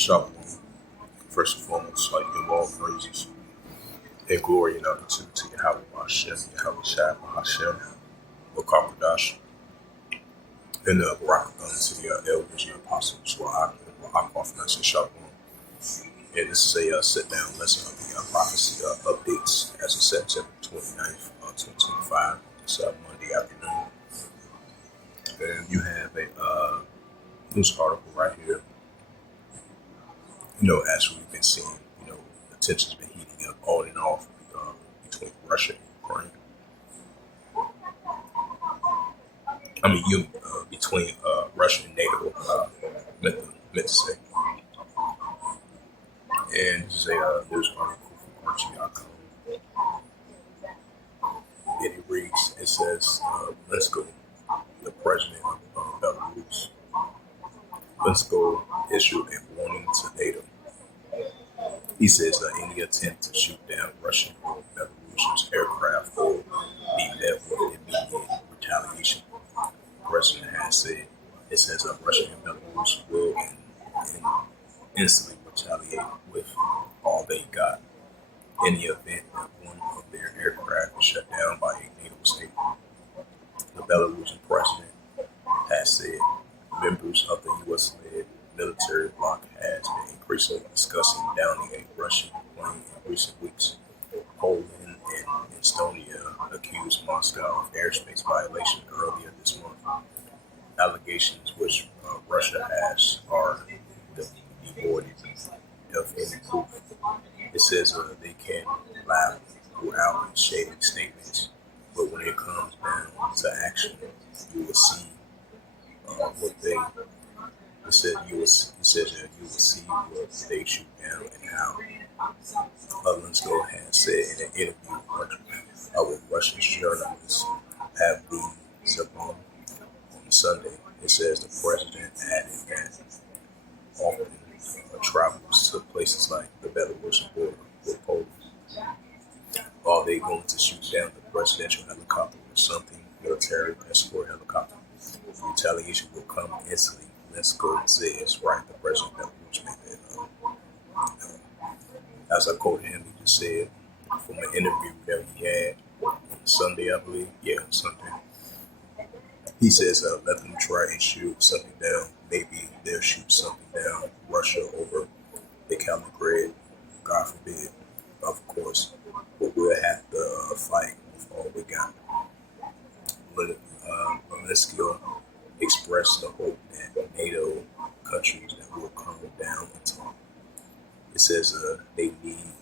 Shalom. First and foremost, like give all praises and glory and honor to Yahweh Hashem, Yahweh Shai Hashem, Wakakadash, and the Barak to the elders and apostles, Wa'akaf and Shalom. And this is a sit-down lesson of the prophecy updates as of September 29th, 2025. It's Monday afternoon. And you have a news article right here. As we've been seeing, the tension's been heating up on and off between Russia and Ukraine. Between Russia and NATO, meant to say. And this is a news article from Archie.com. And it reads, it says, Lensko, the president of Belarus, Lensko issued a warning to NATO. He says that any attempt to shoot down Russian or Belarusian aircraft will be met with immediate retaliation. The president has said, it says that Russia and Belarus will instantly retaliate with all they got in the event that one of their aircraft is shut down by a NATO state. The Belarusian president has said members of the U.S.-led military bloc has been increasingly discussing downing a Russian plane in recent weeks. Poland and Estonia accused Moscow of airspace violation earlier this month. Allegations which Russia has are devoid of any proof. It says they can laugh throughout shady statements, but when it comes down to action, you will see what they. It says that you will see what they shoot down and how. Lensko has said in an interview with Russian journalist Abdi Zabon on Sunday. It says the president added that often travels to places like the Belarusian border with Poland. Are they going to shoot down the presidential helicopter or something, military escort helicopter? The retaliation will come instantly. Lensko says, right, the president of Belarus made that. As I quoted him, he just said from an interview that he had on Sunday, I believe. Yeah, Sunday. He says, let them try and shoot something down. Maybe they'll shoot something down Russia over the Kaliningrad, God forbid, of course. But we'll have to fight with all we got. Lensko expressed the hope that NATO countries that will calm down and talk. It says they need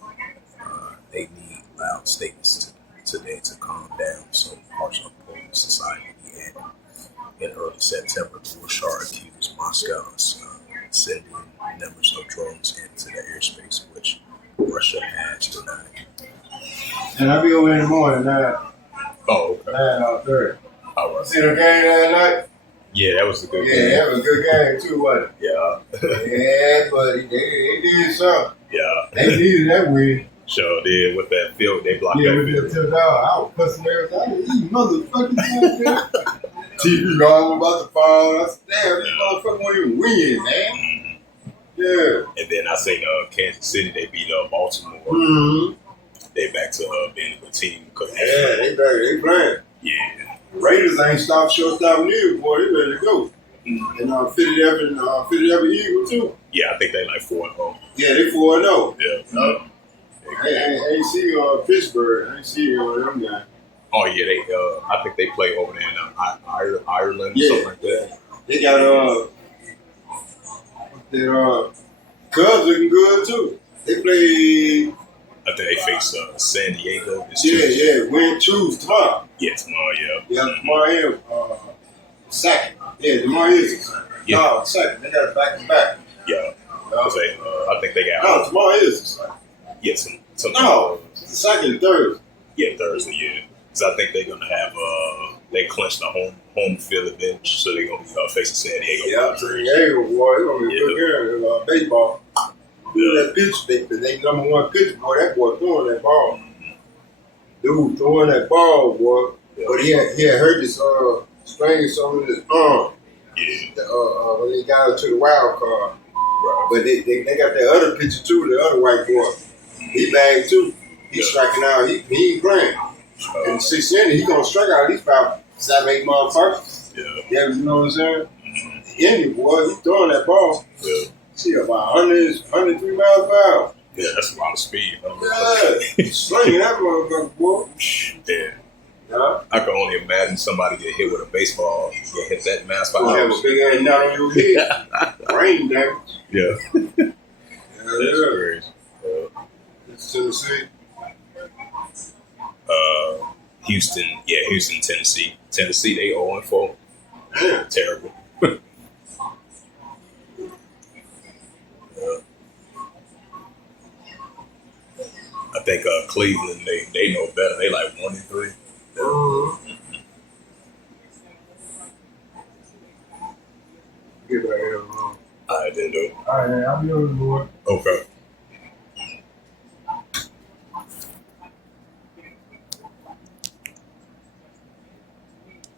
loud statements today to calm down some parts of Polish society. He added. In early September, Bushar accused Moscow of sending numbers of drones into the airspace, which Russia has denied. And I'll be over in the morning now. Oh, okay. 9:30. All right. See the game last night? Yeah, that was a good game. Yeah, that was a good game too, wasn't it? Yeah. Yeah, but they did something. Yeah. They needed that win. Sure did. With that field, they blocked Yeah, that we field. just took out. I was cussing everything. These motherfuckers. TV guard was about to fall. I said, damn, these motherfuckers won't even win, man. Mm-hmm. Yeah. And then I seen Kansas City, they beat Baltimore. Mm-hmm. They back to being a good team. Yeah, they playing. Yeah. The Raiders ain't stopped shortstop neither, boy. They ready to go. Mm-hmm. And Philadelphia Eagles too. Yeah, I think they like 4-0. Yeah, they 4-0. Yeah. I ain't see Pittsburgh. I ain't see them guys. Oh yeah, they. I think they play over there in Ireland or something like that. They got their Cubs looking good too. They play. I think they face San Diego. Choose tomorrow. Yeah, tomorrow. Yeah, tomorrow is second. Yeah, tomorrow is the second. Yeah. No, second. They got it back to back. Yeah. I think they got. No, tomorrow is the second. Yeah, No, the second Thursday. Yeah, Thursday. Yeah. So I think they're gonna have they clinched the home field advantage, so they're gonna be facing San Diego. Yeah, San Diego, boy, it's gonna be a good game. Baseball. That pitch, they number one pitcher, boy. That boy throwing that ball. Dude throwing that ball, boy. Yeah. But he had hurt his strain something in his arm. Yeah. When he got into the wild card. Right. But they got that other pitcher too, the other white boy. He bagged too. He's striking out. He ain't playing. In the sixth inning, he gonna strike out at least about 7-8 motherfuckers. Yeah, you know what I'm saying? The Indian boy, he throwing that ball. Yeah. See about 103 miles per hour. Yeah, that's a lot of speed. Yeah, slinging that motherfucker, boy. Yeah. Huh? I can only imagine somebody get hit with a baseball, get hit that mass by You have a big ass knot on your head. Brain damage. Yeah. That's crazy. It's Tennessee. Houston, Tennessee. Tennessee, they 0-4. Damn. Terrible. I think Cleveland, they know better. They like 1-3. Get back here, bro. I didn't do it. All right, I'll be on the board. Okay.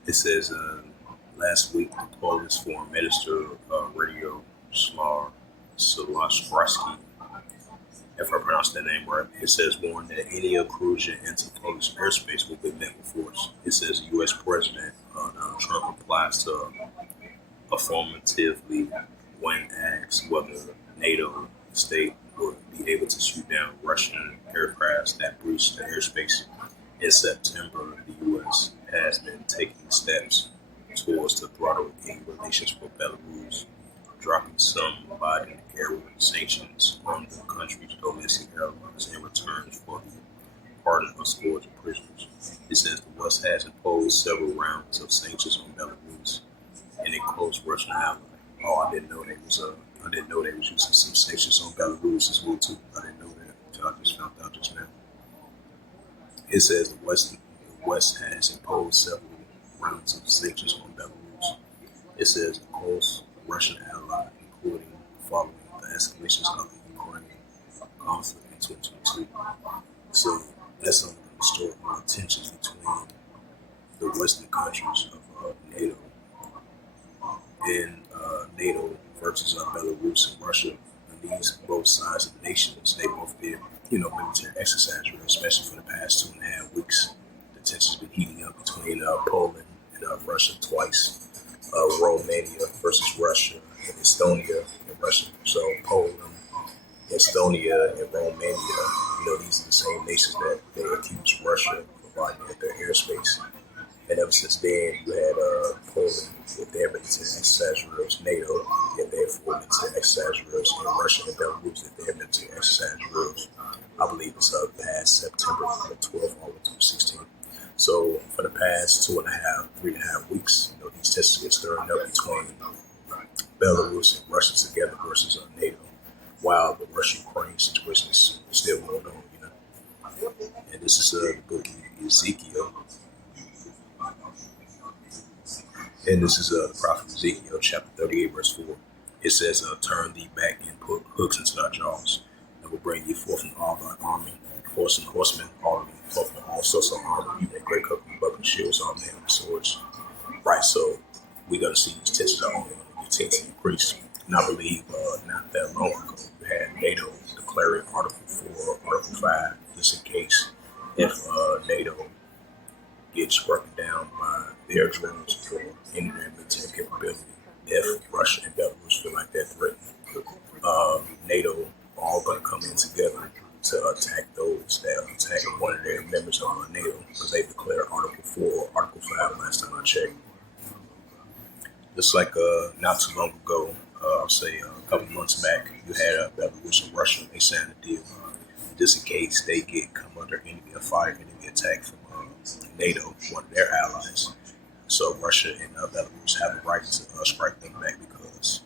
It says last week the Polish Foreign Minister Radio Solashvarsky, if I pronounced that name right, it says warned that any intrusion into Polish airspace will be met with force. It says the U.S. President Donald Trump replies to affirmatively when asked whether NATO state would be able to shoot down Russian aircrafts that breached the airspace. In September, the U.S. has been taking steps towards the throttle in relations with Belarus, dropping some Biden-era sanctions on the country's domestic airlines in return for the pardon of scores of prisoners. It says the West has imposed several rounds of sanctions on Belarus and a close Russian ally. Oh, I didn't know they was using some sanctions on Belarus as well too. I didn't know that. I just found out just now. It says the West has imposed several rounds of sanctions on Belarus. It says a close Russian ally, including following the escalations of the Ukrainian conflict in 2022. So that's only going to store more tensions between the Western countries of NATO and NATO versus Belarus and Russia. And these both sides of the nations, they both did, military exercise, especially for the past 2.5 weeks. The tensions been heating up between Poland and Russia twice. Romania versus Russia, and Estonia and Russia. So Poland, Estonia, and Romania, these are the same nations that they accuse Russia of providing at their airspace. And ever since then, you had Poland with their military exercise drills, NATO and their military exercise drills, and Russia and Belarus with their military exercise drills. I believe it's past September 12th all the way to the 16th. So for the past 3.5 weeks, these tensions get stirring up between Belarus and Russia together versus NATO, while the Russia-Ukraine situation is still going on. And this is the book of Ezekiel. And this is the prophet Ezekiel, chapter 38, verse 4. It says, turn thee back and put hooks into thy jaws, and will bring you forth in all thy army, horse and horsemen, all of them, forth in all sorts of armor, even great company, buckling shields, all men with swords. Right, so we're going to see these tensions are only going to continue to increase. And I believe not that long ago, we had NATO declaring Article 4, Article 5, just in case if NATO gets broken down by their drones for any of their military capability. If Russia and Belarus feel like they're threatened, NATO all going to come in together to attack those that attack one of their members of NATO, because they declared Article 4 or Article 5 last time I checked. Just like not too long ago, I'll say a couple months back, you had Belarus and Russia, they signed a deal just in case they come under enemy attack from NATO, one of their allies. So Russia and Belarus have a right to strike them back because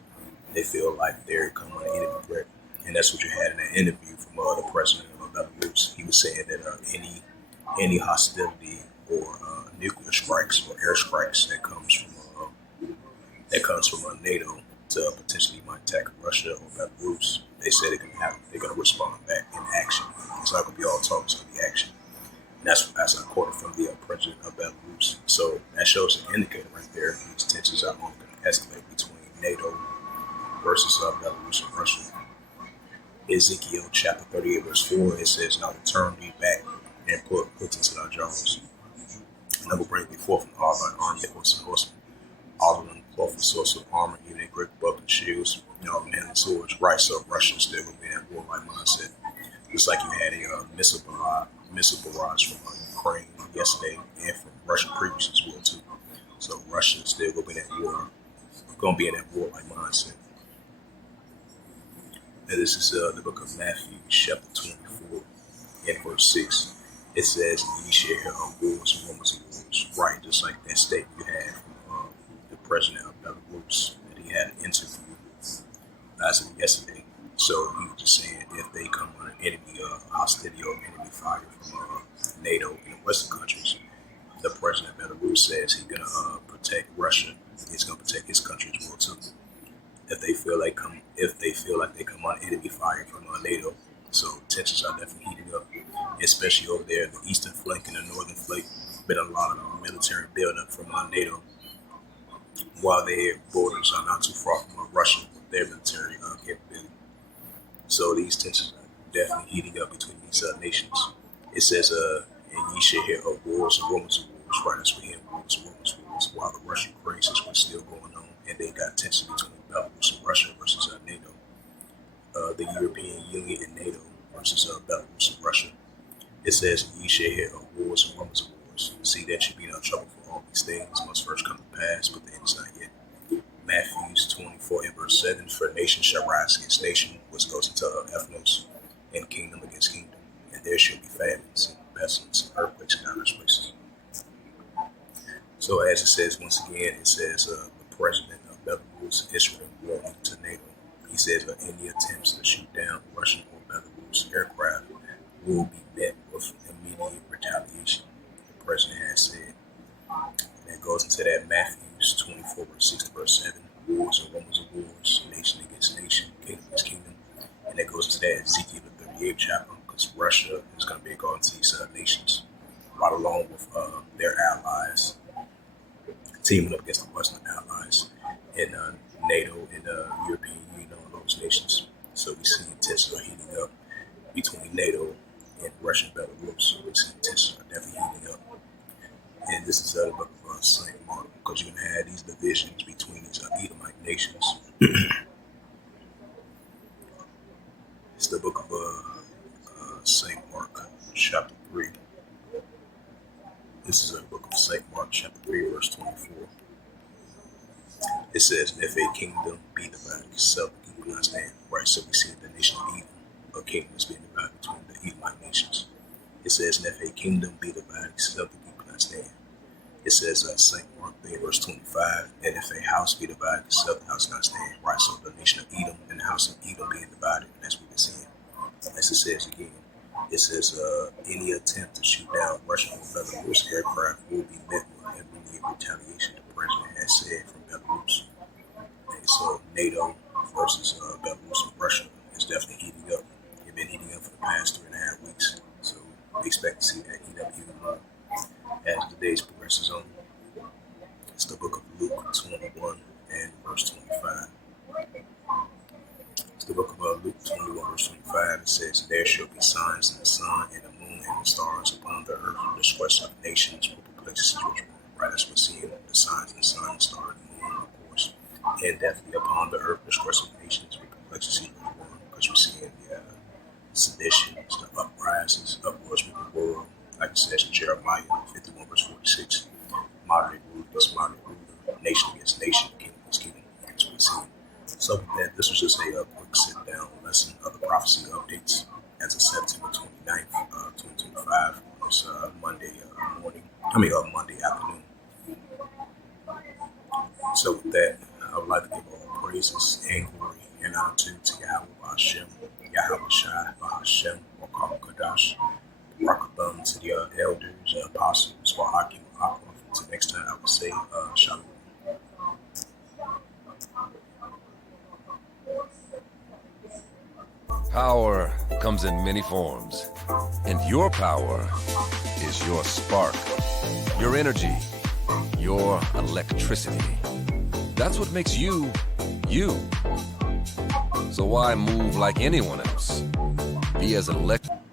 they feel like they're coming under enemy threat. And that's what you had in that interview from the president of Belarus. He was saying that any hostility or nuclear strikes or air strikes that comes from NATO to potentially might attack Russia or Belarus, they say they're going to respond back in action. It's not going to be all talk; it's going to be action. And that's a quote from the president of Belarus. So that shows an indicator right there. These tensions are only going to escalate between NATO versus Belarus and Russia. Ezekiel chapter 38 verse 4, it says, "Now return thee back and put into thy jaws. And I will bring thee forth from all thine army, horse and horsemen, all of them cloth and sorts of armor, even a great buckler and shields, and all men and swords." Right, so Russia still gonna be in that warlike mindset. Just like you had a missile barrage from Ukraine yesterday and from Russia previous as well too. So Russia is still gonna be in that warlike mindset. And this is the book of Matthew, chapter 24, and verse 6. It says, "Ye shall hear of wars and rumors of wars." Right, just like that statement you had from the president of Belarus, that he had an interview as of yesterday. So he was just saying, if they come under enemy hostility or enemy fire from NATO and the Western countries, the president of Belarus says he's gonna protect Russia. He's gonna protect his country as well too. If they feel like they come on enemy fire from NATO. So tensions are definitely heating up, especially over there in the eastern flank and the northern flank. Been a lot of military buildup from NATO, while their borders are not too far from Russia with their military capability. So these tensions are definitely heating up between these nations. It says, "And ye shall hear of wars and rumors of wars." Right, that's what hearing wars and rumors of wars. While the Russian crisis was still going on, and they got tension between Belarus and Russia versus NATO. The European Union and NATO versus Belarus and Russia. It says, "Ye shall hear of wars and rumors of wars." See, that should be no trouble for all these things must first come to pass, but the end is not yet. Matthew 24 and verse 7, "For nation shall rise against nation, which goes into ethnos, and kingdom against kingdom, and there shall be famines and pestilence and earthquakes in diverse places." So as it says once again, it says the president of Belarus issued a warning to NATO. He says that any attempts to shoot down Russian or Belarus aircraft will be met with immediate retaliation, the president has said. And that goes into that Matthew 24 verse 6 to verse 7, "Wars and rumors of wars, nation against nation, kingdom against kingdom." And that goes into that Ezekiel the 38th chapter, because Russia is going to be going to these nations, right along with their allies, teaming up against the Western allies in NATO and the European Union, all those nations. So we see tensions are heating up between NATO and Russia and Belarus. We see tensions are definitely heating up. And this is the book of St. Mark, because you're going to have these divisions between these Edomite nations. It's the book of St. Mark, chapter 3. This is a book of St. Mark, chapter 3, verse 24. It says, "And if a kingdom be divided itself, it will not stand." Right, so we see the nation of Edom, a kingdom is being divided between the Edomite nations. It says, "And if a kingdom be divided itself, it will not stand." It says, St. Mark 3, verse 25, "And if a house be divided itself, the house not stand." Right, so the nation of Edom and the house of Edom being divided, and that's what we're seeing. As it says again, it says, "Any attempt to shoot down Russian or Belarus aircraft will be met with immediate retaliation," the president has said, from Belarus. And so NATO versus Belarus and Russia is definitely heating up. It's been heating up for the past 3.5 weeks. So we expect to see that heat up even more as the days progresses on. It's the book of Luke 21 and verse 25. It's the book of Luke 21, verse 25. It says, "There shall be signs in the sun and the moon and the stars upon the earth. The disgrace of nations will perplex Israel." Right, as we're seeing the signs in the sun and stars and the moon, of course. And definitely upon the earth, the disgrace of nations will perplex Israel, because we're seeing the seditions, the uprisings, uproars with the world. Like it says in Jeremiah 51, verse 46. "Moderate rule against moderate ruler, nation against nation, kingdom against kingdom." That's what we're seeing. So that this was just a quick sit-down lesson of the prophecy updates as of September 29th, 2025. It's Monday Monday afternoon. So with that, I would like to give all praises and glory and honor to Yahweh Hashem, Yahweh Shai, Hashem, Wakam Kadash, Rakabam, to the elders, apostles, Wahakim, Aqua. Until next time, I would say, Shalom. Power comes in many forms, and your power is your spark, your energy, your electricity. That's what makes you, you. So why move like anyone else? Be as electric.